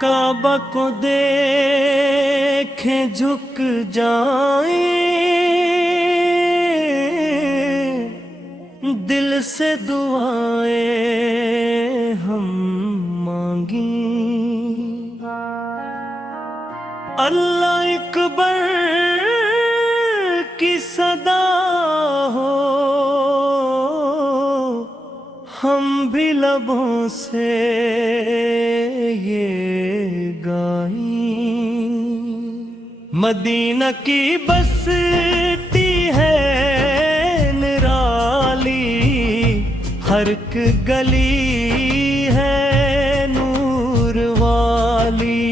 काबा को देखें झुक जाएं, दिल से दुआएं हम मांगी। अल्लाह अकबर की सदा हो, हम भी लबों से ये गाई। मदीना की बस्ती है निराली, हर एक गली है नूर वाली।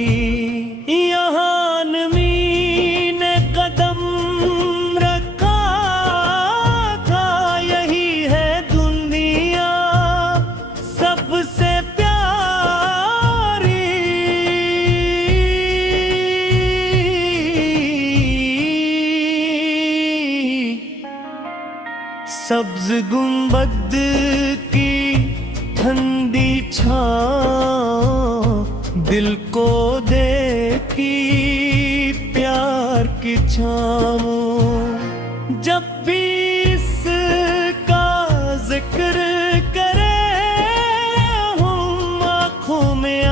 यहाँ नबी ने कदम रखा था, यही है दुनिया सबसे प्यारी। सब्ज गुंबद की ठंडी छाँव दिल को देती प्यार की छाँव। जब भी इसका जिक्र करे हम आँखों में आ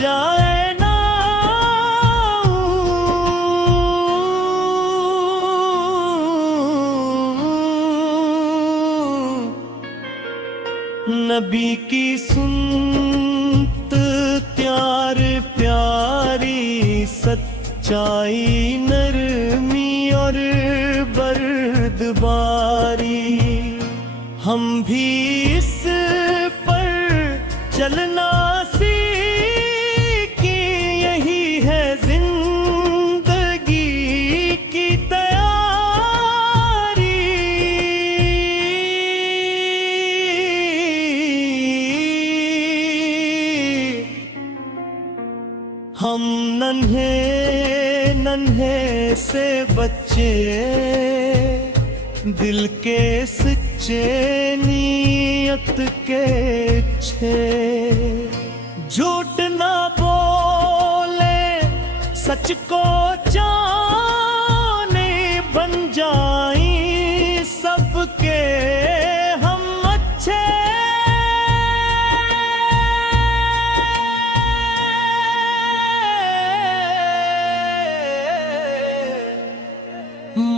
जाए ना। नबी की सुन्नत प्यार प्यारी, सच्चाई नरमी और बर्दबारी। हम भी इस पर चलना सीखे, यही है जिंदगी की हम नन्हे नन्हे से बच्चे, दिल के सच्चे नीयत के अच्छे। झूठ ना बोले सच को जाने, बन जाई सबके हम अच्छे।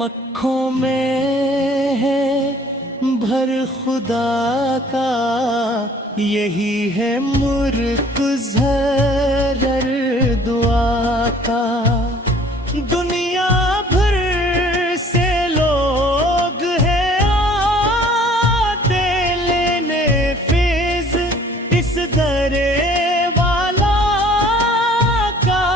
मक्खों में है भर खुदा का, यही है मुर्तज़र दुआ का। दुनिया भर से लोग हैं आते लेने फैज़ इस दरे वाला का।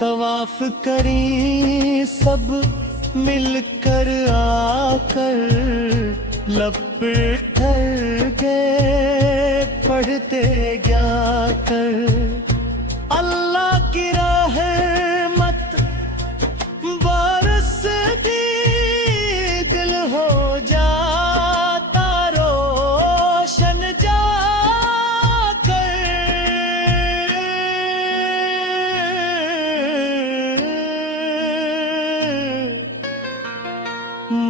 तवाफ करें सब मिलकर आकर, लब पे ठहर गए पढ़ते क्या कर। अल्लाह की रहमत बरसती, दिल हो जाता रोशन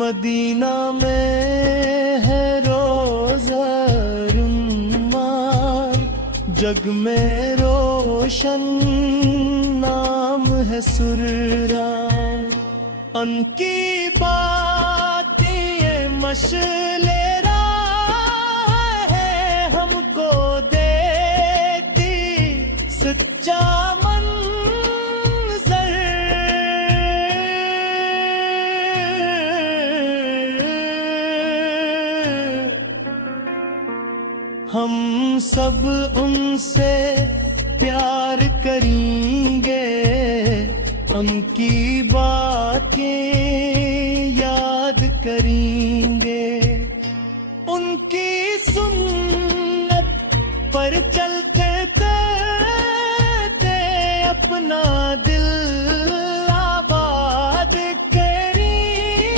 मदीना में है रोज़ा रुम्मान, जग में रोशन नाम है सुर्रा। उनकी बातें ये मशले राह है, हमको देती सच्चा हम सब उनसे प्यार करेंगे, उनकी बातें याद करेंगे। उनकी सुन्नत पर चलते अपना दिल आबाद करेंगे।